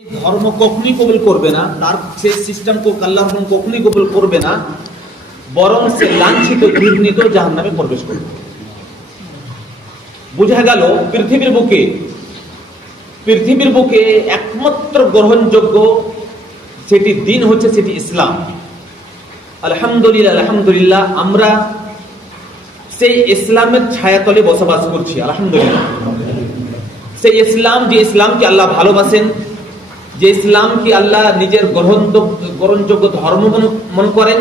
ধর্ম কখনই কবুল করবে না, তার সেই সিস্টেম আল্লাহ কখনই কবুল করবে না, বরং সে লাঞ্ছিত ঘৃণিত জাহান্নামে প্রবেশ করবে। বোঝা গেল পৃথিবীর বুকে একমাত্র গ্রহণযোগ্য সেটি দিন হচ্ছে সেটি ইসলাম। আলহামদুলিল্লাহ আমরা সেই ইসলামের ছায়াতলে বসবাস করছি। আলহামদুলিল্লাহ, সেই ইসলাম, যে ইসলামকে আল্লাহ ভালোবাসেন, যে ইসলামকে আল্লাহ নিজের গ্রহণযোগ্য ধর্ম মনে করেন,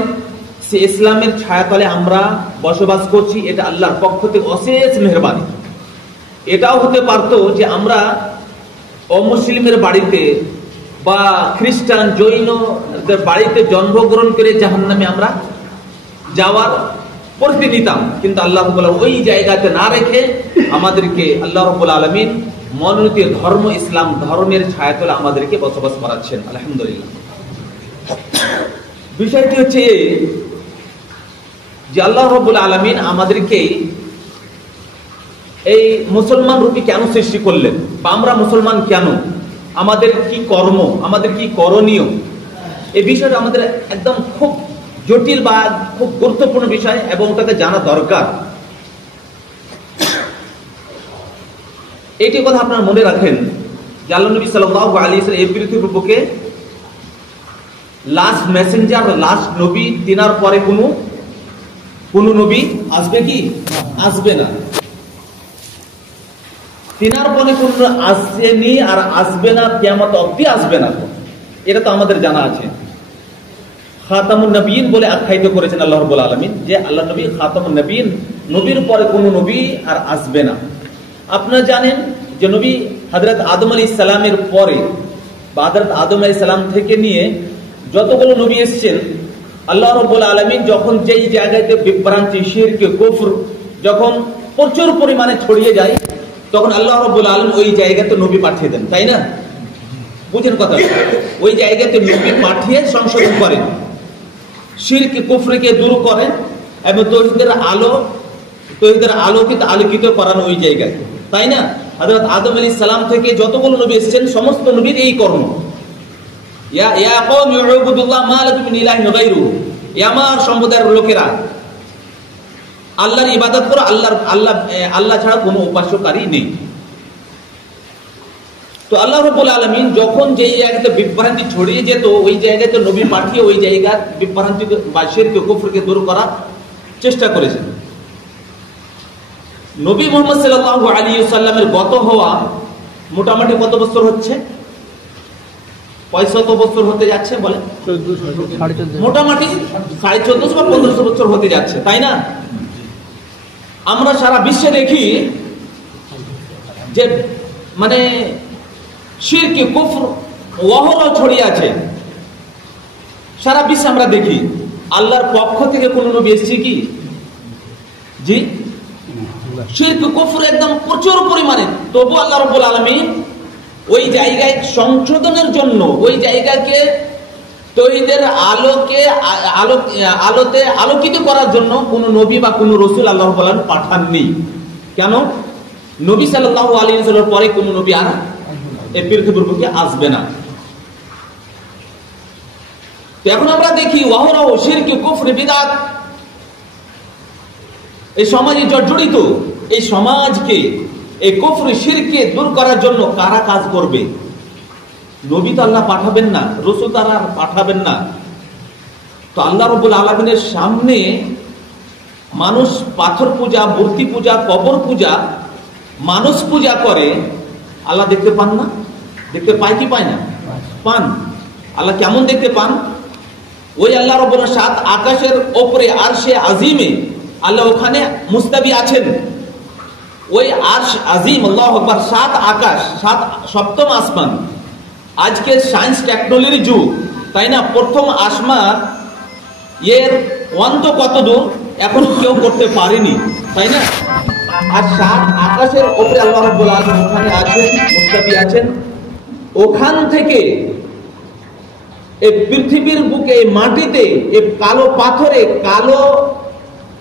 সে ইসলামের ছায়াতলে আমরা বসবাস করছি। এটা আল্লাহর পক্ষ থেকে অশেষ মেহেরবানি। এটাও হতে পারতো যে আমরা অমুসলিমের বাড়িতে বা খ্রিস্টান জৈনদের বাড়িতে জন্মগ্রহণ করে জাহান্নামে আমরা যাওয়ার পরিস্থিতি নিতাম, কিন্তু আল্লাহ রাব্বুল আলামিন ওই জায়গাতে না রেখে আমাদেরকে আল্লাহ রাব্বুল আলামিন মনোনীত ধর্ম ইসলাম ধর্মের ছায়াতলে আমাদেরকে বসবাস করাচ্ছেন। আলহামদুলিল্লাহ। বিষয়টি হচ্ছে যে আল্লাহ রাব্বুল আলামিন আমাদেরকে এই মুসলমান রূপী কেন সৃষ্টি করলেন, বা আমরা মুসলমান কেন, আমাদের কি কর্ম, আমাদের কি করণীয়, এই বিষয়টা আমাদের একদম খুব জটিল বা খুব গুরুত্বপূর্ণ বিষয় এবং তাকে জানা দরকার। এইটি কথা আপনারা মনে রাখেন যে আল্লাহ নবী সাল্লাল্লাহু আলাইহি ওয়াসাল্লাম এই পৃথিবীর বুকে লাস্ট মেসেঞ্জার, লাস্ট নবী। তিনার পরে কোন নবী আসবে কি? আসবে না। তিনার পরে কোন আসেনি আর আসবে না, কিয়ামত অবধি আসবে না। এটা তো আমাদের জানা আছে। খাতামুন নবীন বলে আখ্যায়িত করেছেন আল্লাহ রাব্বুল আলামিন, যে আল্লাহ নবী খাতামুন নবীন, নবীর পরে কোন নবী আর আসবে না। আপনারা জানেন যে নবী হযরত আদম আলাইহিস সালামের পরে বা হযরত আদম আলাইহিস সালাম থেকে নিয়ে যতগুলো নবী এসেছেন, আল্লাহ রাব্বুল আলামিন যখন যেই জায়গাতে বিভ্রান্তি, শিরক, কুফর যখন প্রচুর পরিমাণে ছড়িয়ে যায়, তখন আল্লাহ রাব্বুল আলামিন ওই জায়গাতে নবী পাঠিয়ে দেন, তাই না? বুঝেন কথা? ওই জায়গাতে নবী পাঠিয়ে সংশোধন করেন, শিরক কুফরকে দূর করেন এবং তৌহিদের আলোকিত আলোকিত করানো ওই জায়গায়, তাই না? হযরত আদম আলাইহিস সালাম থেকে যতগুলো নবী এসেছেন, সমস্ত নবীর এই কর্ম, ইয়া কওমি উবুদুল্লাহ মা লাকুম মিন ইলাহিন গায়রুহু, আমার সম্প্রদায়ের লোকেরা আল্লাহর ইবাদত করো, আল্লাহ ছাড়া কোনো উপাস্যকারী নেই। তো আল্লাহ রাব্বুল আলামিন যখন যেই জায়গাতে বিভ্রান্তি ছড়িয়ে যেত, ওই জায়গাতে নবী পাঠিয়ে ওই জায়গার বিভ্রান্তি বা শিরক কুফরকে দূর করার চেষ্টা করেছেন। নবী মুহাম্মদ সাল্লাল্লাহু আলাইহি ওয়াসাল্লামের গত হওয়া মোটামুটি কত বছর হচ্ছে? 65 বছর হতে যাচ্ছে, বলে মোটামুটি 1450 বা 1500 বছর হতে যাচ্ছে, তাই না? আমরা সারা বিশ্বে দেখি যে মানে শিরক কুফর অহরহ ছড়িয়ে আছে সারা বিশ্বে। আমরা দেখি আল্লাহর পক্ষ থেকে কোন নবী এসেছে কি? জি, শিরক কুফর একদম প্রচুর পরিমাণে। তবু আল্লাহ রাব্বুল আলামিন ওই জায়গায় সংশোধনের জন্য, ওই জায়গাকে তৌহিদের আলোতে আলোকিত করার জন্য কোন নবী বা কোন রাসূল আল্লাহ রাব্বুল আলামিন পাঠাননি। কেন? নবী সাল্লাল্লাহু আলাইহি ওয়াসাল্লামের পরে কোন নবী আর এই পৃথিবীর বুকে আসবে না। তো এখন আমরা দেখি ওয়াহরাহ শিরক কুফর বিদআত এই সমাজে জর্জরিত। এই সমাজকে এই কুফর শিরককে দূর করার জন্য কারা কাজ করবে? নবী তো আল্লাহ পাঠাবেন না, রাসূল তারা পাঠাবেন না। তো আল্লাহ রাব্বুল আলামিনের সামনে মানুষ পাথর পূজা, মূর্তি পূজা, কবর পূজা, মানুষ পূজা করে। আল্লাহ দেখতে পান না? দেখতে পায় কি পায় না? পান। আল্লাহ কেমন দেখতে পান? ওই আল্লাহ রাব্বুল সাত আকাশের উপরে আরশে আজিমে আল্লাহ ওখানে মুস্তাবি আছেন। ওই আরশ আজিম, আল্লাহু আকবার, 7 আকাশ, 7ম আসমান। আজকে সায়েন্স টেকনোলজির যুগ, তাই না? প্রথম আসমান এর অন্ত কত দূর এখন কেউ করতে পারেনি, তাই না? আর 7 আকাশের উপরে আল্লাহ রাব্বুল আলামিন ওখানে আছেন, মুস্তাবি আছেন। ওখান থেকে এই পৃথিবীর বুকে, এই মাটিতে, এই কালো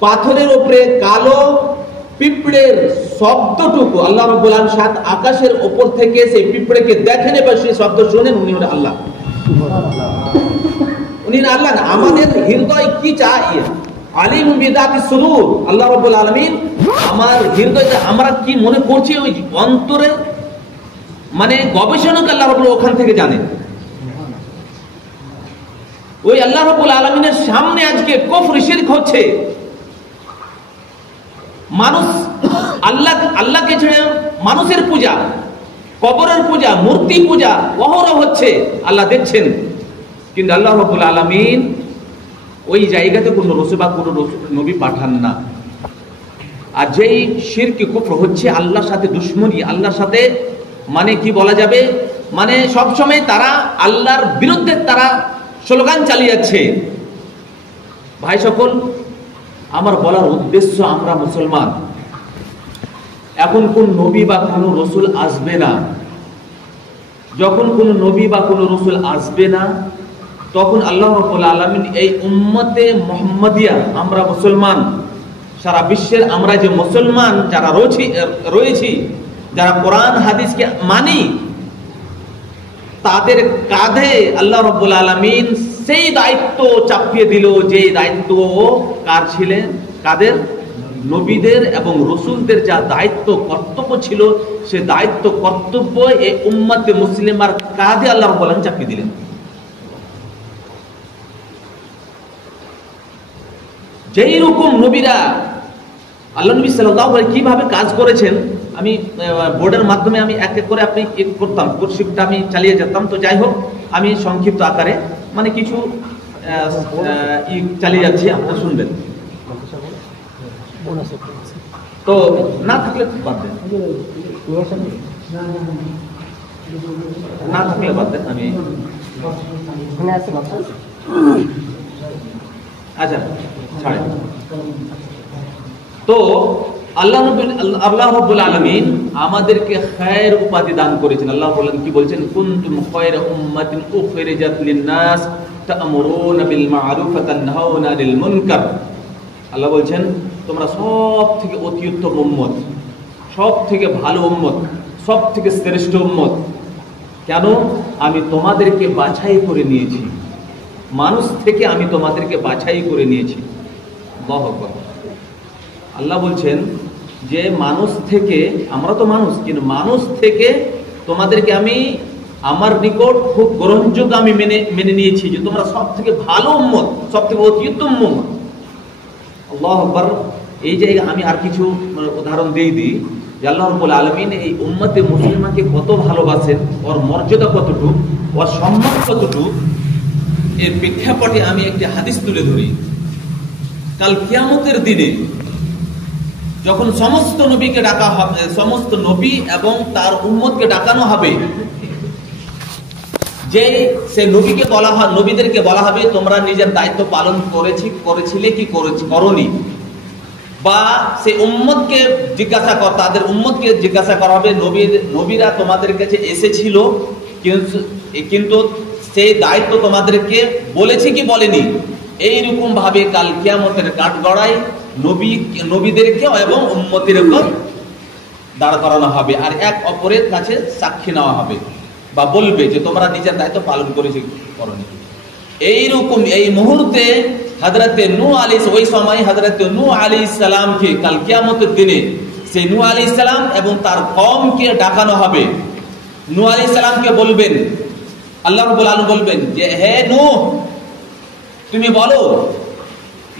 পাথরের উপরে কালো পিঁপড়ের শব্দটুকু আল্লাহ রাব্বুল আলামিন সাত আকাশের উপর থেকে সেই পিঁপড়েকে দেখেন এবং সেই শব্দ শুনেন, উনি হলেন আল্লাহ। উনি আল্লাহ না, আমাদের হৃদয় কি চায়, আলিম বিদাতিস সুদূর। আল্লাহ রাব্বুল আলামিন আমার হৃদয়তে আমরা কি মনে করছি ওই অন্তরের মানে গবেষণা আল্লাহ রাব্বুল ওখান থেকে জানেন। ওই আল্লাহ রাব্বুল আলামিনের সামনে আজকে কুফর শিরক হচ্ছে। মানুষ আল্লাহকে ছেড়ে মানুষের পূজা, কবরের পূজা, মূর্তি পূজা অহরহ হচ্ছে, আল্লাহ দেখছেন। কিন্তু আল্লাহ রাব্বুল আলামিন ওই জায়গাতে কোনো রাসূল বা কোনো নবী পাঠান না। আর যেই শিরক কুফর হচ্ছে আল্লাহর সাথে দুশমনী, আল্লাহর সাথে মানে কি বলা যাবে, মানে সবসময় তারা আল্লাহর বিরুদ্ধে তারা স্লোগান চালিয়ে যাচ্ছে। ভাই সকল, আমার বলার উদ্দেশ্য, আমরা মুসলমান, এখন কোন নবী বা কোন রসুল আসবে না। যখন কোন নবী বা কোন রসুল আসবে না, তখন আল্লাহ রাব্বুল আলামিন এই উম্মতে মুহাম্মাদিয়া, আমরা মুসলমান, সারা বিশ্বের আমরা যে মুসলমান যারা রয়েছি, যারা কোরআন হাদিসকে মানি, তাদের কাঁধে আল্লাহ রাব্বুল আলামিন সেই দায়িত্ব চাপিয়ে দিল, যে দায়িত্ব কার ছিলেন, কাদের, নবীদের এবং রসুলদের যা দায়িত্ব কর্তব্য ছিল, সে দায়িত্ব কর্তব্য এই উম্মতে মুসলিমার কাঁধে আল্লাহ রাব্বুল আলামিন চাপিয়ে দিলেন। যেই রকম নবীরা, আল্লাহ নবী সাল্লাল্লাহু আলাইহি কিভাবে কাজ করেছেন, আমি বোর্ডের মাধ্যমে আমি এক এক করে আপনি করতাম, কোর্সটা আমি চালিয়ে যেতাম। তো যাই হোক, আমি সংক্ষিপ্ত আকারে মানে কিছু চালিয়ে যাচ্ছি, আপনারা শুনবেন। তো না থাকলে বাদ দেন, না থাকলে বাদ দেন, আমি আচ্ছা ছাড়ে। তো আল্লাহ রাব্বুল আলামিন আমাদেরকে খায়ের উপাধি দান করেছেন। আল্লাহ বলেন, কি বলছেন, কুনতুম খায়রা উম্মাতিন উখরিজাত লিন-নাস তা'মুরুনা বিল মা'রুফ ওয়া তানহাউনা আনিল মুনকার। আল্লাহ বলছেন, তোমরা সব থেকে অতি উত্তম উম্মত, সব থেকে ভালো উম্মত, সব থেকে শ্রেষ্ঠ উম্মত। কেন? আমি তোমাদেরকে বাছাই করে নিয়েছি, মানুষ থেকে আমি তোমাদেরকে বাছাই করে নিয়েছি। আল্লাহু আকবার। আল্লাহ বলছেন যে মানুষ থেকে, আমরা তো মানুষ, কিন্তু মানুষ থেকে তোমাদেরকে আমি আমার নিকট খুব গ্রহণযোগ্য আমি মেনে নিয়েছি, যে তোমরা সব থেকে ভালো উম্মত, সব থেকে অতি উত্তম উম্মত। আল্লাহু আকবার। এই জায়গায় আমি আর কিছু উদাহরণ দিয়ে দিই যে আল্লাহ রাব্বুল আলামিন এই উম্মতে মুসলিমাকে কত ভালোবাসেন, ওর মর্যাদা কতটুকু, ওর সম্মান কতটুকু, এর প্রেক্ষাপটে আমি একটি হাদিস তুলে ধরি। কাল কিয়ামতের দিনে যখন সমস্ত নবীকে ডাকা হবে, সমস্ত নবী এবং তার উম্মতকে ডাকানো হবে, যে সে নবীকে বলা হয়, নবীদেরকে বলা হবে, তোমরা নিজের দায়িত্ব পালন করেছিলে কি করনি, বা সে উম্মতকে জিজ্ঞাসা কর, তাদের উম্মতকে জিজ্ঞাসা করা হবে, নবীরা তোমাদের কাছে এসেছিল কিন্তু সেই দায়িত্ব তোমাদেরকে বলেছে কি বলেনি। এইরকম ভাবে কাল কিয়ামতের কাঠগড়ায় নবীদেরকে এবং উম্মতেরকে দাঁড় করানো হবে, আর এক অপরের কাছে সাক্ষী নেওয়া হবে বা বলবে যে তোমরা নিজের দায়িত্ব পালন করেছি করনি। এইরকম এই মুহূর্তে হযরতে নূহ আলাইহিস, ওই সময় হযরতে নূহ আলাইহিস সালামকে কাল কিয়ামতের দিনে সেই নূহ আলাইহিস সালাম এবং তার কওমকে ডাকানো হবে। নূহ আলাইহিস সালামকে বলবেন, আল্লাহ রাব্বুল আলামিন বলবেন যে হে নূহ, তুমি বলো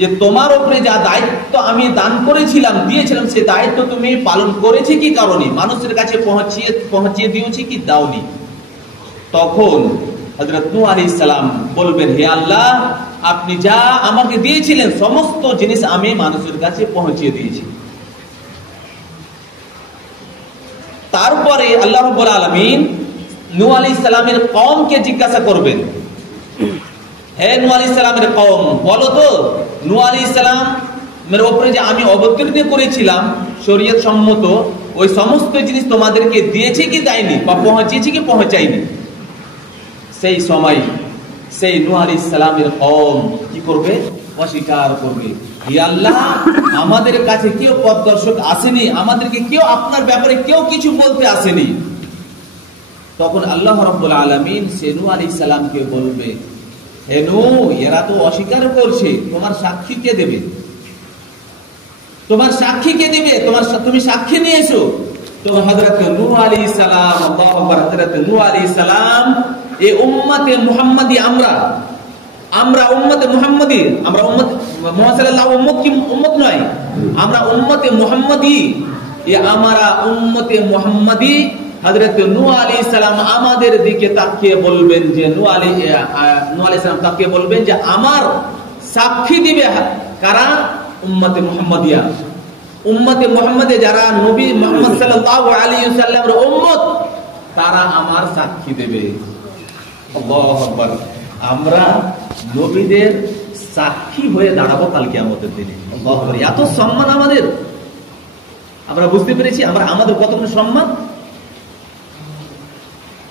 যে তোমার উপরে যা দায়িত্ব আমি দান করেছিলাম, দিয়েছিলাম, সে দায়িত্ব তুমি পালন করেছি কি কারণে, মানুষের কাছে পৌঁছিয়ে দিয়েছি কি দাওনি। তখন হযরত নূহ আলাইহিস সালাম বলবেন, হে আল্লাহ, আপনি যা আমাকে দিয়েছিলেন সমস্ত জিনিস আমি মানুষের কাছে পৌঁছিয়ে দিয়েছি। তারপরে আল্লাহ রাব্বুল আলামিন নূহ আলাইহিস সালামের কওমকে জিজ্ঞাসা করবেন, হে নূহ আলাইহিস সালামের কওম, বলো তো নূহ আলাইহিস সালামের উপরে যে আমি অবতীর্ণ করেছিলাম শরীয়ত সম্মত, ওই সমস্ত জিনিস তোমাদেরকে দিয়েছে কি দেয়নি, বা পৌঁছেছে কি পৌঁছায়নি। সেই সময় সেই নূহ আলাইহিস সালামের কওম কি করবে? অস্বীকার করবে। আল্লাহ আমাদের কাছে কেউ পথ দর্শক আসেনি, আমাদেরকে কেউ আপনার ব্যাপারে কেউ কিছু বলতে আসেনি। তখন আল্লাহ রাব্বুল আলামিন সে নূহ আলাইহিস সালামকে বলবে, হে নূহ, এরা তো অস্বীকার করছে, তোমার সাক্ষী কে দেবে? তোমার সাক্ষী কে দেবে? তুমি সাক্ষী নিয়ে এসো। তো হযরত নূহ আলাইহিস সালাম, আল্লাহু আকবার, হযরত নূহ আলাইহিস সালাম এই উম্মতে মুহাম্মাদি, আমরা উম্মতে মুহাম্মাদি, আমরা উম্মত মুহাম্মদ সাল্লাল্লাহু উম্মত কি উম্মত নয়, আমরা উম্মতে মুহাম্মাদি। এই আমরা উম্মতে মুহাম্মাদি হযরত নূহ আলাইহিস সালাম আমাদের দিকে তাকিয়ে বলবেন যে নূহ আলাইহিস সালাম তাকিয়ে বলবেন যে আমার সাক্ষী দিবে কারা? উম্মতে মুহাম্মাদিয়া। উম্মতে মুহাম্মাদে যারা নবী মুহাম্মদ সাল্লাল্লাহু আলাইহি ওয়াসাল্লামের উম্মত, তারা আমার সাক্ষী দেবে। আল্লাহু আকবার। আমরা নবীদের সাক্ষী হয়ে দাঁড়াবো কাল কিয়ামতের দিনে। আল্লাহু আকবার। এত সম্মান আমাদের, আমরা বুঝতে পেরেছি আমাদের কতক্ষণ সম্মান।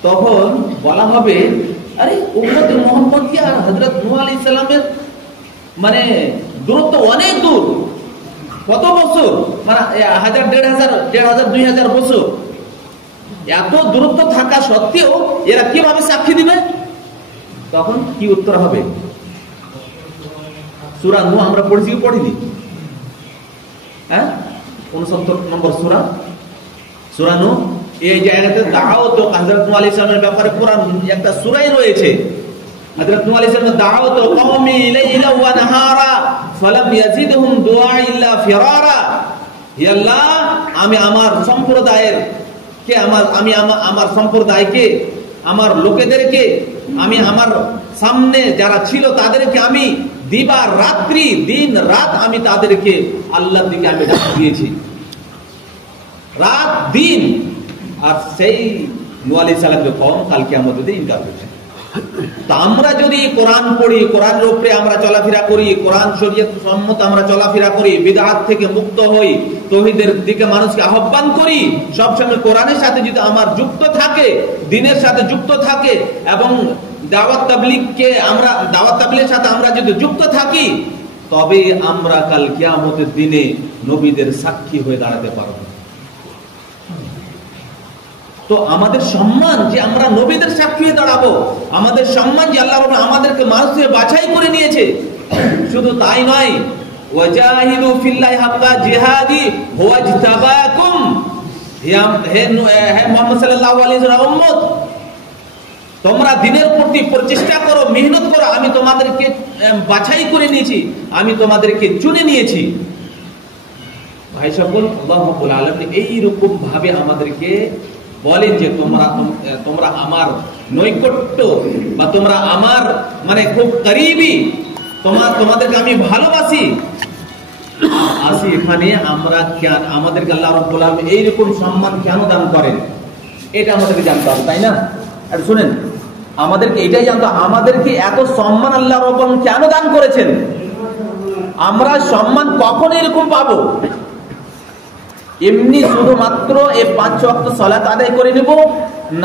তখন বলা হবে, আরে উম্মতে মুহাম্মদ আর হযরত নূহ আলাইহিস সালামের মানে দূরত্ব অনেক দূর। কত বছর? মানে 1000, 1500, 2000 বছর। এত দূরত্ব থাকা সত্ত্বেও এরা কিভাবে সাক্ষী দিবে? তখন কি উত্তর হবে? সূরা নূহ আমরা পড়েছি কি পড়িনি? হ্যাঁ, 69 নম্বর সূরা নূহ। এই জায়গাতে দাওয়াত ও হযরত নূহ আলাইহিস সালামের ব্যাপারে পুরান একটা সূরাই রয়েছে। হযরত নূহ আলাইহিস সালাম দাওয়াত ও কওমি লাইলা ওয়া নাহারা ফালাম ইয়াজিদহুম দুআ ইল্লা ফিরারা। হে আল্লাহ, আমি আমার সম্প্রদায়কে, আমার লোকেদেরকে, আমি আমার সামনে যারা ছিল তাদেরকে আমি দিবা রাত্রি, দিন রাত আমি তাদেরকে আল্লাহর দিকে আমি ডাক দিয়েছি, রাত দিন। আর সেই নূহ আলাইহিস সালামের কওম কাল কিয়ামতের দিন ইনকার করছে। তা আমরা যদি কোরআন পড়ি, কোরআনের উপরে আমরা চলাফেরা করি, কোরআন শরীয়ত সম্মত আমরা চলাফেরা করি, বিদআত থেকে মুক্ত হই, তাওহীদের দিকে মানুষকে আহ্বান করি, সবসময় কোরআনের সাথে যদি আমার যুক্ত থাকে, দ্বীনের সাথে যুক্ত থাকে, এবং দাওয়াত তাবলীগের সাথে আমরা যদি যুক্ত থাকি, তবে আমরা কাল কিয়ামতের দিনে নবীদের সাক্ষী হয়ে দাঁড়াতে পারবো। তো আমাদের সম্মান যে আমরা নবীদের সাক্ষী হয়ে দাঁড়াবো, আমাদের সম্মান যে আল্লাহ আমাদেরকে মানুষকে বাছাই করে নিয়েছে। শুধু তাই নয়, ওয়াজাহিদু ফিল্লাহি হাক্কা জিহাদি হুয়া ইজতাবাকুম। হে মুহাম্মদ সাল্লাল্লাহু আলাইহি ওয়াসাল্লাম উম্মত, তোমরা দ্বীনের প্রতি প্রচেষ্টা করো, মেহনত করো, আমি তোমাদেরকে বাছাই করে নিয়েছি, আমি তোমাদেরকে চুনে নিয়েছি। ভাই সকল, আল্লাহ রাব্বুল আলামিন এইরকম ভাবে আমাদেরকে বলেন যে তোমরা আমার নৈকট্য বা তোমরা আমার মানে খুব করিবি, তোমাদেরকে আমি ভালোবাসি। আসি এখানে আমরা আমাদেরকে আল্লাহ রাব্বুল আলামিন এইরকম সম্মান কেন দান করেন, এটা আমাদেরকে জানতে হবে, তাই না? আর শুনেন, আমাদেরকে এটাই জানতে হবে, আমাদেরকে এত সম্মান আল্লাহ রাব্বুল আলামিন কেন দান করেছেন। আমরা সম্মান কখন এরকম পাবো? এমনি শুধুমাত্র এই 5 ওয়াক্ত সালাত আদায় করে নেব,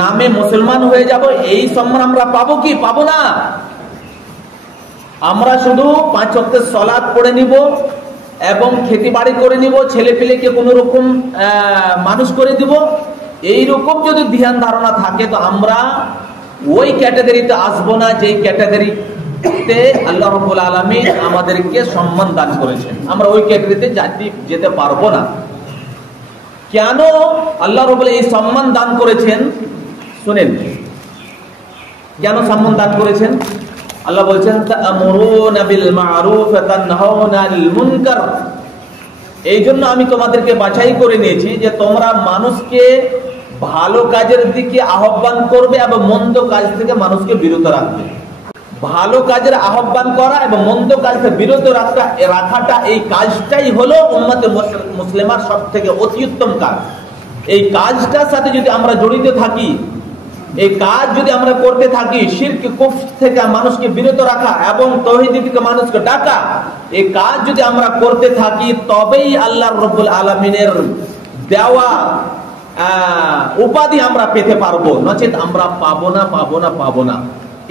নামে মুসলমান হয়ে যাব, এই সম্মান আমরা পাবো কি? পাবো না। আমরা শুধু 5 ওয়াক্তের সালাত পড়ে নিব এবং খেতে বাড়ি করে নিব, ছেলে পেলেকে কোন রকম মানুষ করে দিব, এইরকম যদি ধ্যান ধারণা থাকে, তো আমরা ওই ক্যাটাগরিতে আসবো না যেই ক্যাটাগরিতে আল্লাহ রাব্বুল আলামিন আমাদেরকে সম্মান দান করেছেন। আমরা ওই ক্যাটাগরিতে যেতে পারবো না। কেন আল্লাহ রাব্বুল এই সম্মান দান করেছেন? শুনেন, কেন সম্মান দান করেছেন? আল্লাহ বলছেন, তা'মুরুনা বিল মা'রুফ ওয়া তানহাউনা আনিল মুনকার। এই জন্য আমি তোমাদেরকে বাছাই করে নিয়েছি যে তোমরা মানুষকে ভালো কাজের দিকে আহ্বান করবে এবং মন্দ কাজ থেকে মানুষকে বিরত রাখবে। ভালো কাজের আহ্বান করা এবং মন্দ কাজ থেকে বিরত রাখাটা, এই কাজটাই হলো উম্মতে মুসলিমার সব থেকে অতি উত্তম কাজ। এই কাজটার সাথে যদি আমরা জড়িত থাকি, এই কাজ যদি আমরা করতে থাকি, শিরক কুফর থেকে মানুষকে বিরত রাখা এবং তাওহীদ থেকে মানুষকে ডাকা, এই কাজ যদি আমরা করতে থাকি, তবেই আল্লাহ রাব্বুল আলামিনের দেওয়া উপাধি আমরা পেতে পারবো, নচেত আমরা পাবো না।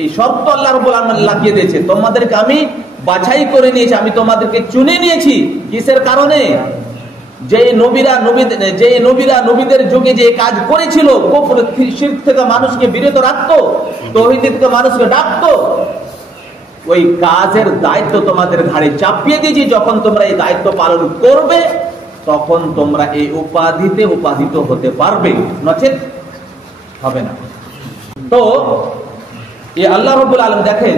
এই শর্ত আল্লাহ রাব্বুল আলামিন লাগিয়ে দিয়েছে, তোমাদেরকে আমি বাছাই করে নিয়েছি, আমি তোমাদেরকে চুনে নিয়েছি। কিসের কারণে? যে নবীরা নবীদের যুগে যে কাজ করেছিল, কুফর শিরক থেকে মানুষকে বিরত রাখতো, তাওহীদ থেকে মানুষকে ডাকতো, ওই কাজের দায়িত্ব তোমাদের ঘাড়ে চাপিয়ে দিয়েছি। যখন তোমরা এই দায়িত্ব পালন করবে, তখন তোমরা এই উপাধিতে উপাধিত হতে পারবে, নচেত হবে না। তো এই আল্লাহ রাব্বুল আলামিন দেখেন,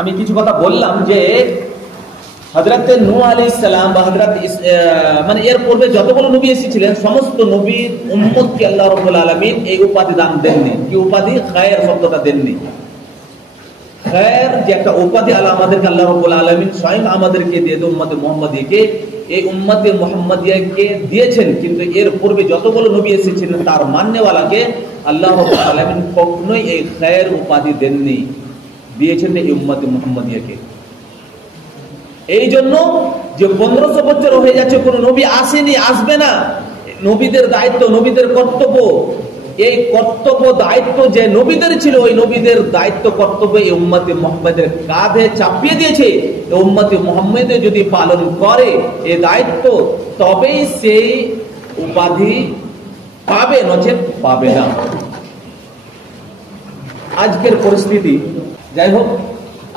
আমি কিছু কথা বললাম যে হযরত নূহ আলাইহিস সালাম বা মানে এর পূর্বে যতগুলো নবী এসেছিলেন, সমস্ত নবীর উম্মতকে আল্লাহ রাব্বুল আলামিন এই উপাধি দান দেননি। কি উপাধি? খায়র শব্দটা দেননি। খায়র যে একটা উপাধি আমাদেরকে আল্লাহ রাব্বুল আলামিন স্বয়ং আমাদেরকে দিয়ে উম্মতে মুহাম্মাদিয়াকে, এই উম্মতে মুহাম্মাদিয়াকে দিয়েছেন। কিন্তু এর পূর্বে যতগুলো নবী এসেছিলেন তার মাননেওয়ালাকে আল্লাহ রাব্বুল আলামিন কখনোই এই খায়র উপাধি দেননি, দিয়েছেন এই উম্মতে মুহাম্মাদিয়াকে। এই জন্য যে 1500 বছর হয়ে যাচ্ছে কোন নবী আসেনি, আসবে না। নবীদের দায়িত্ব, নবীদের কর্তব্য, এই কর্তব্য দায়িত্ব যে নবীদের ছিল, ওই নবীদের দায়িত্ব কর্তব্য এই উম্মতে মুহাম্মাদের কাঁধে চাপিয়ে দিয়েছে। উম্মতে মুহাম্মাদ যদি পালন করে এই দায়িত্ব, তবেই সেই উপাধি পাবে, নচেত পাবে না। আজকের পরিস্থিতি, যাই হোক,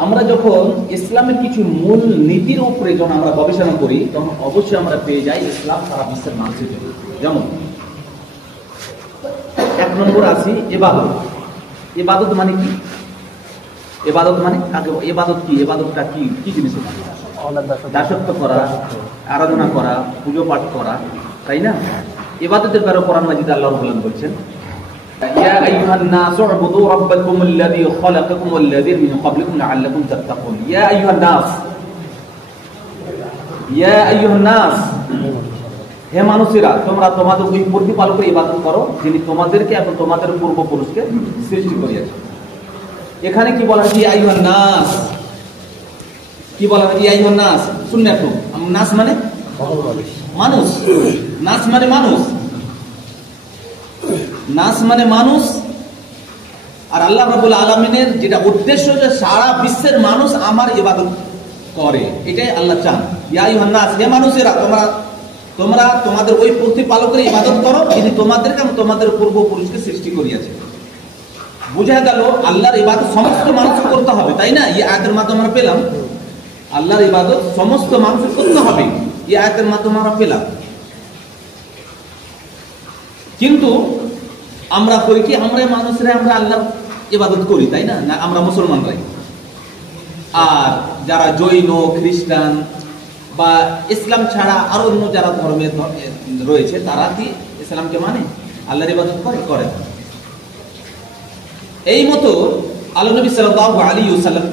আমরা যখন ইসলামের কিছু মূল নীতির উপরে যখন আমরা গবেষণা করি, তখন অবশ্যই আমরা পেয়ে যাই ইসলাম সারা বিশ্বের মানুষের জন্য। যেমন 1 নম্বর আসি ইবাদত। ইবাদত মানে কি? ইবাদত মানে ইবাদত কি? ইবাদতটা কি? কি জিনিস? দাসত্ব করা, আরাধনা করা, পুজো পাঠ করা, তাই না? ইবাদতের ব্যাপারে কোরআন মাজিদে আল্লাহ রাব্বুল আলামিন বলছেন, ইয়া আইয়ুহান নাস উবুদু রাব্বাকুমুল্লাযী খালাকাকুম ওয়াল্লাযীনা মিন ক্বাবলিকুম লাআল্লাকুম তাত্তাকুন। ইয়া আইয়ুহান নাস, ইয়া আইয়ুহান নাস, হে মানুষেরা, তোমরা তোমাদের ওই প্রতিপালকের ইবাদত করো যিনি তোমাদেরকে এবং তোমাদের পূর্বপুরুষকে সৃষ্টি করিয়েছেন। এখানে কি বলা হয়েছে? ইয়া আইয়ুহান নাস। কি বলা হয়েছে? ইয়া আইয়ুহান নাস। শুনুন একটু, নাস মানে মানুষ, নাস মানে মানুষ, নাস মানে মানুষ। আর আল্লাহ রাব্বুল আলামিনের যেটা উদ্দেশ্য, যে সারা বিশ্বের মানুষ আমার ইবাদত করে, এটাই আল্লাহ চান। ইয়া আইয়ুহান নাস, হে মানুষেরা, তোমরা তোমাদের ওই প্রতিপালকের ইবাদত করো যিনি তোমাদেরকে এবং তোমাদের পূর্বপুরুষকে সৃষ্টি করিয়াছে। বুঝা গেল আল্লাহর ইবাদত সমস্ত মানুষকে করতে হবে, তাই না? এই আয়াতের মাধ্যমে আমরা পেলাম আল্লাহর ইবাদত সমস্ত মানুষকে করতে হবে, এই আয়াতের মাধ্যমে আমরা পেলাম। কিন্তু আমরা করি কি? আমরা মানুষরা আমরা আল্লাহর ইবাদত করি, তাই না? না, আমরা মুসলমানরাই। আর যারা জৈন, খ্রিস্টান বা ইসলাম ছাড়া আরো অন্য যারা ধর্মের রয়েছে, তারা কি ইসলামকে মানে? আল্লাহর ইবাদত করে না। এই মতো আল্লাহ নবী সাল্লাল্লাহু আলাইহি ওয়াসাল্লাম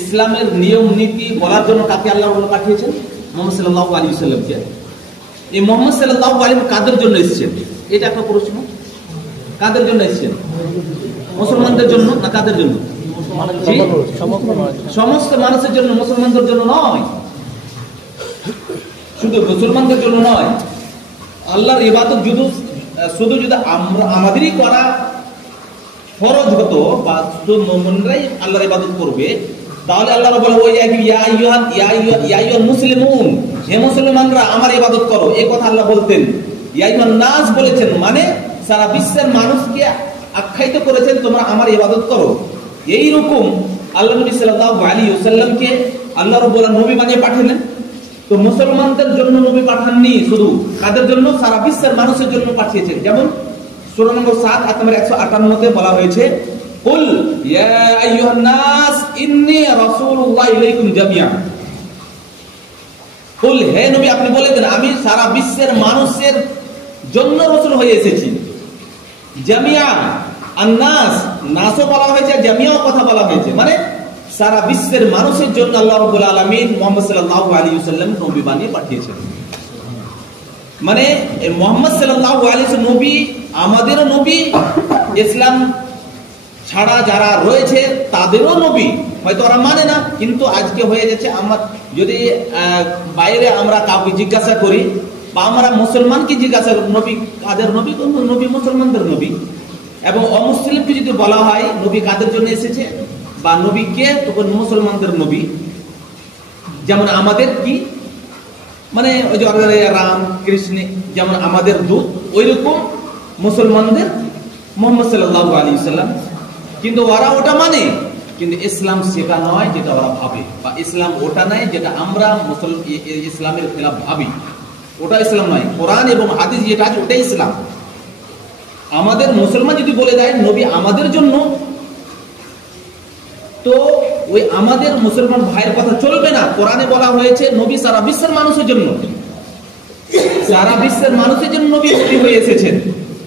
ইসলামের নিয়ম নীতি বলার জন্য কাকে আল্লাহ পাঠিয়েছেন? মুহাম্মদ সাল্লাল্লাহু আলাইহি ওয়াসাল্লামকে। এই মুহাম্মদ সাল্লাল্লাহু আলাইহি কাদের জন্য এসেছেন? এটা একটা প্রশ্ন। কাদের জন্য এসেছেন? মুসলমানদের জন্য না কাদের জন্য? সমস্ত মানুষের জন্য, মুসলমানদের জন্য নয়। শুধু মুসলমানদের জন্য নয়। আল্লাহর ইবাদত শুধু যদি আমাদেরই করা ফরজ হতো বা শুধু মুমিনরাই আল্লাহর ইবাদত করবে, তাহলে আল্লাহ বলে ওই ইয়া আইয়ুহাল মুসলিমুন, হে মুসলমানরা আমার ইবাদত করো, এই কথা আল্লাহ বলতেন। ইয়া আইয়ুহান নাস বলেছেন, মানে সারা বিশ্বের মানুষকে আখ্যায়িত করেছেন তোমরা আমার ইবাদত করো। এই রকম আল্লাহ নবী সাল্লাল্লাহু আলাইহি ওয়াসাল্লামকে আল্লাহ রাব্বুল আলামিন নবী বানিয়ে পাঠালেন। তো মুসলমানদের জন্য নবী পাঠাননি, শুধু কাদের জন্য? সারা বিশ্বের মানুষের জন্য পাঠিয়েছেন। যেমন সূরা নম্বর 7 আয়াত নম্বর 158 তে বলা হয়েছে, কুল ইয়া আইয়ুহান নাস ইন্নী রাসূলুল্লাহি ইলাইকুম জামিআ। কুল, হে নবী আপনি বলে দেন আমি সারা বিশ্বের মানুষের জন্য রাসূল হয়ে এসেছি। জামিআ, আন-নাস, নাসও বলা হয়েছে, জামিআও কথা বলা হয়েছে, মানে সারা বিশ্বের মানুষের জন্য আল্লাহ রাব্বুল আলামিন মুহাম্মদ সাল্লাল্লাহু আলাইহি ওয়াসাল্লাম নবী বানিয়ে পাঠিয়েছেন। মানে মুহাম্মদ সাল্লাল্লাহু আলাইহি ওয়াসাল্লাম নবী, আমাদেরও নবী, ইসলাম ছাড়া যারা রয়েছে তাদেরও নবী। হয়তো ওরা মানে না, কিন্তু আজকে হয়ে যাচ্ছে, আমার যদি বাইরে আমরা কাউকে জিজ্ঞাসা করি বা আমরা মুসলমানকে জিজ্ঞাসা করি নবী কাদের নবী? নবী মুসলমানদের নবী। এবং অমুসলিমকে যদি বলা হয় নবী কাদের জন্য এসেছে বা নবী কে, তখন মুসলমানদের নবী। যেমন আমাদের কি মানে ওই যে রাম কৃষ্ণ যেমন আমাদের দূত, ওই রকম মুসলমানদের মোহাম্মদ সাল্লাল্লাহু আলাইহি সাল্লাম। কিন্তু ওরা ওটা মানে, কিন্তু ইসলাম সেটা নয় যেটা ওরা ভাবে, বা ইসলাম ওটা নয় যেটা আমরা ইসলামের খেলাফ ভাবি, ওটা ইসলাম নয়। কোরআন এবং হাদিস যেটা আছে ওটাই ইসলাম। আমাদের মুসলমান যদি বলে দেয় নবী আমাদের জন্য, তো ওই আমাদের মুসলমান ভাইয়ের কথা চলবে না। কোরআনে বলা হয়েছে নবী সারা বিশ্বের মানুষের জন্য, সারা বিশ্বের মানুষের জন্য নবী হয়ে এসেছেন,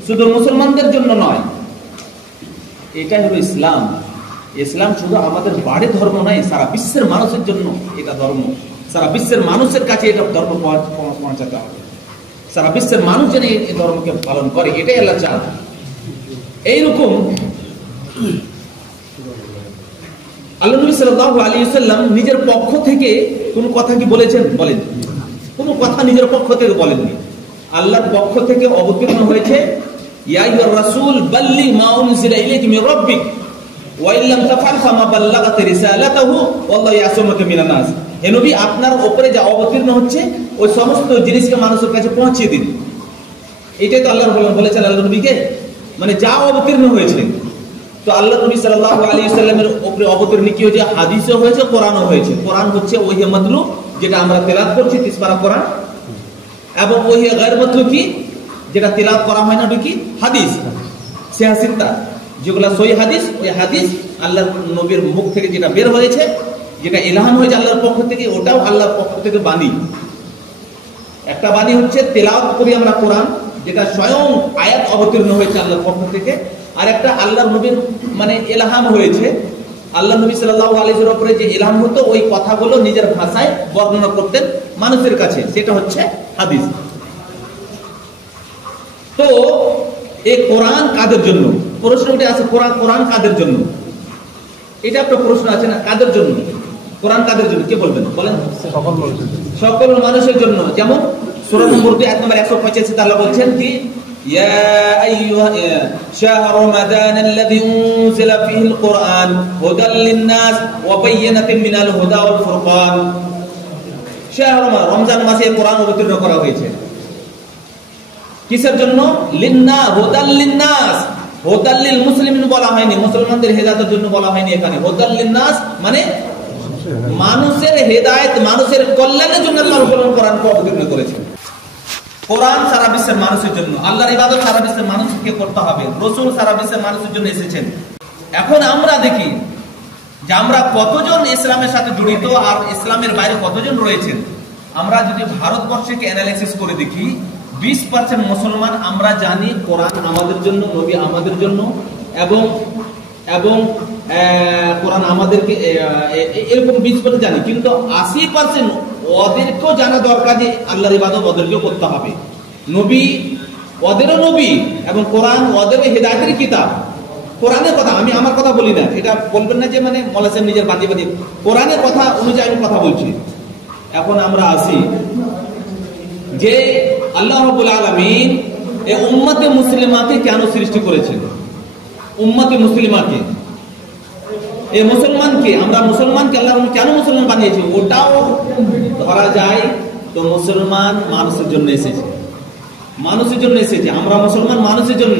শুধু মুসলমানদের জন্য নয়। এটাই হলো ইসলাম। ইসলাম শুধু আমাদের বাড়ি ধর্ম নয়, সারা বিশ্বের মানুষের জন্য এটা ধর্ম। সারা বিশ্বের মানুষের কাছে এটা ধর্ম পৌঁছাতে হবে, সারা বিশ্বের মানুষ যেন এই ধর্মকে পালন করে, এটাই আল্লাহ চান। এইরকম আল্লাহ নবী সাল্লাল্লাহু আলাইহি ওয়াসাল্লাম নিজের পক্ষ থেকে কোন কথা কি বলেছেন? বলেন, কোন কথা নিজের পক্ষ থেকে বলেননি। আল্লাহর পক্ষ থেকে অবতীর্ণ হয়েছে ইয়া আইয়ুর রাসূল বাল্লিগ মা উনজিলা ইলাইকা মির রাব্বিক ওয়া ইল্লাম তাফআল ফামা বাল্লাগতা রিসালাতাহু ওয়াল্লাহু ইয়াসুমুকা মিনান নাস। হে নবী, আপনার উপরে যা অবতীর্ণ হচ্ছে ওই সমস্ত জিনিসকে মানুষের কাছে পৌঁছে দিন। এটাই তো আল্লাহ বলেছেন আল্লাহ নবীকে, মানে যা অবতীর্ণ হয়েছে। তো আল্লাহ নবী সাল্লাল্লাহু আলাইহি ওয়াসাল্লামের উপরে অবতীর্ণ কি হয়েছে? হাদিসও হয়েছে, কোরআনও হয়েছে। কোরআন হচ্ছে ওহী মাতলু, যেটা আমরা তেলাওয়াত করছি 30 পারা কোরআন, এবং ওহী গায়র মাতলু কি, যেটা তেলাওয়াত করা হয় না, ওটা কি? হাদিস। সিহা যেগুলো সহিহ হাদিস, ওই হাদিস আল্লাহর নবীর মুখ থেকে যেটা বের হয়েছে, যেটা ইলহাম হয়েছে আল্লাহর পক্ষ থেকে, ওটাও আল্লাহর পক্ষ থেকে বাণী। একটা বাণী হচ্ছে তেলাওয়াত করি আমরা কোরআন, যেটা স্বয়ং আয়াত অবতীর্ণ হয়েছে আল্লাহর পক্ষ থেকে। আর একটা আল্লাহর নবীর মানে ইলহাম হয়েছে, আল্লাহ নবী সাল্লাল্লাহু আলাইহি ওয়াসাল্লামের উপরে যে ইলহাম হতো ওই কথাগুলো নিজের ভাষায় বর্ণনা করতেন মানুষের কাছে, সেটা হচ্ছে হাদিস। তো এই কোরআন কাদের জন্য? প্রশ্ন উঠে আছে, কোরআন কাদের জন্য? এটা একটা প্রশ্ন আছে না, কাদের জন্য কোরআন? কাদের জন্য কে বলবেন? বলেন। সকল মানুষের জন্য। যেমন সূরা নম্বর 2 আয়াত নম্বর 185 তে আল্লাহ বলছেন কি, ইয়া আইয়ুহা শাহরু রমাদান আল্লাযী উনজিলা ফীহিল কুরআন হুদাল লিন-নাস ওয়া বায়্যিনাতিন মিনাল হুদা ওয়াল ফুরকান। শাহরু রমজান মাসে কোরআন অবতীর্ণ করা হয়েছে। কিসের জন্য? লিন্না হুদাল লিন-নাস। হুদাল লিল মুসলিমিন বলা হয়নি, মুসলমানদের হেদায়েতের জন্য বলা হয়নি এখানে। হুদাল লিন-নাস মানে মানুষের হেদায়েত, মানুষের কল্যাণের জন্য আল্লাহ কোরআনকে অবতীর্ণ করেছেন। কোরআন সারা বিশ্বের মানুষের জন্য, আল্লাহর ইবাদত সারা বিশ্বের মানুষকে করতে হবে। রাসূল সারা বিশ্বের মানুষের জন্য এসেছেন। এখন আমরা দেখি যে আমরা কতজন ইসলামের সাথে জড়িত আর ইসলামের বাইরে কতজন রয়েছেন। আমরা যদি ভারতবর্ষকে অ্যানালাইসিস করে দেখি, 20% মুসলমান আমরা জানি কোরআন আমাদের জন্য, নবী আমাদের জন্য, এবং এবং কোরআন আমাদেরকে, এরকম 20% জানি। কিন্তু 80% ওদেরকেও জানা দরকার যে আল্লাহর ইবাদত ওদেরকেও করতে হবে। নবী ওদেরও নবী, এবং কোরআন ওদেরও হেদায়েতের কিতাব। কোরআনের কথা, আমি আমার কথা বলি না, এটা বলবেন না যে মানে মৌলানা সাহেব নিজের বাদি কোরআনের কথা অনুযায়ী আমি কথা বলছি। এখন আমরা আসি যে আল্লাহ রাব্বুল আলামিন এই উম্মতে মুসলিমাকে কেন সৃষ্টি করেছেন? উম্মতে মুসলিমাকে, এই মুসলমানকে, আমরা মুসলমানকে আল্লাহ কেন মুসলমান বানিয়েছে ওটাও ধরা যায়। তো মুসলমান মানুষের জন্য এসেছে, মানুষের জন্য এসেছে। আমরা মুসলমান মানুষের জন্য।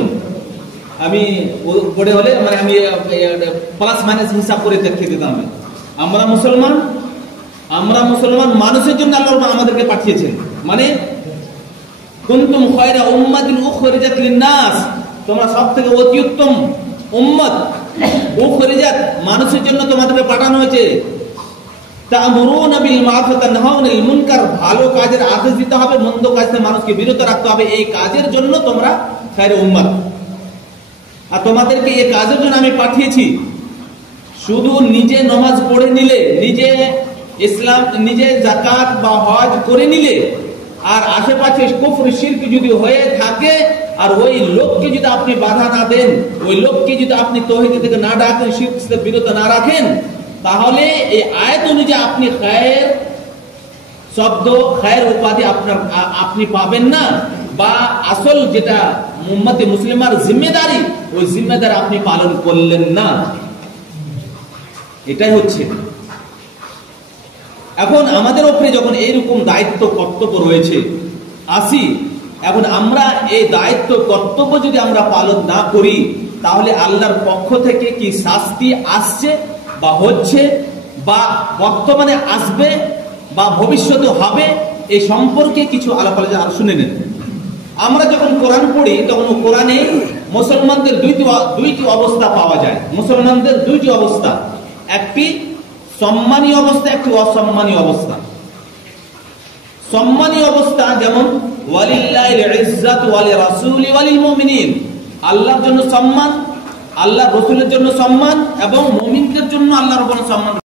আমি পড়ে হলে মানে আমি প্লাস মাইনাস হিসাব করে দেখে দিতাম। আমরা মুসলমান মানুষের জন্য আল্লাহ আমাদেরকে পাঠিয়েছেন। মানে কুনতুম খায়রা উম্মাতিন উখরিজাত লিন-নাস, তোমরা সবথেকে অতি উত্তম উম্মত, উখরিজাত মানুষের জন্য তোমাদেরকে পাঠানো হয়েছে। তা'মুরুনা বিল মা'রুফ ওয়া তানহাউনা আনিল মুনকার, ভালো কাজের আদেশ দিতে হবে, মন্দ কাজ থেকে মানুষকে বিরত রাখতে হবে। এই কাজের জন্য তোমরা খায়রে উম্মত, আর তোমাদেরকে এই কাজের জন্য আমি পাঠিয়েছি। শুধু নিজে নামাজ পড়ে নিলে, নিজে ইসলাম, নিজে যাকাত বা হজ করে নিলে, আর আশেপাশে কুফর শিরক যদি হয়ে থাকে, আর ওই লোককে যদি আপনি বাধা না দেন, ওই লোককে যদি আপনি তাওহীদ থেকে না ডাকেন, শিরক থেকে বিরত না রাখেন, তাহলে এই আয়াত অনুযায়ী আপনি খায়ের শব্দ, খায়ের উপাধি আপনি পাবেন না, বা আসল যেটা উম্মতে মুসলিমার জিম্মেদারি, ওই জিম্মেদারি আপনি পালন করলেন না। এটাই হচ্ছে। এখন আমাদের উপরে যখন এইরকম দায়িত্ব কর্তব্য রয়েছে আসি, এখন আমরা এই দায়িত্ব কর্তব্য যদি আমরা পালন না করি, তাহলে আল্লাহর পক্ষ থেকে কি শাস্তি আসছে বা হচ্ছে বা বর্তমানে আসবে বা ভবিষ্যতে হবে, এই সম্পর্কে কিছু আলাপ আলোচনা শুনে নেন। আমরা যখন কোরআন পড়ি তখন কোরআনে মুসলমানদের দুইটি অবস্থা পাওয়া যায়। মুসলমানদের দুইটি অবস্থা, একটি সম্মানীয় অবস্থা, একটি অসম্মানীয় অবস্থা। সম্মানীয় অবস্থা যেমন ওয়ালিল্লাহিল ইজ্জাতু ওয়া লিরাসূলি ওয়া লিল মুমিনিন, আল্লাহর জন্য সম্মান, আল্লাহর রাসূলের জন্য সম্মান এবং মুমিনদের জন্য আল্লাহর উপর সম্মান।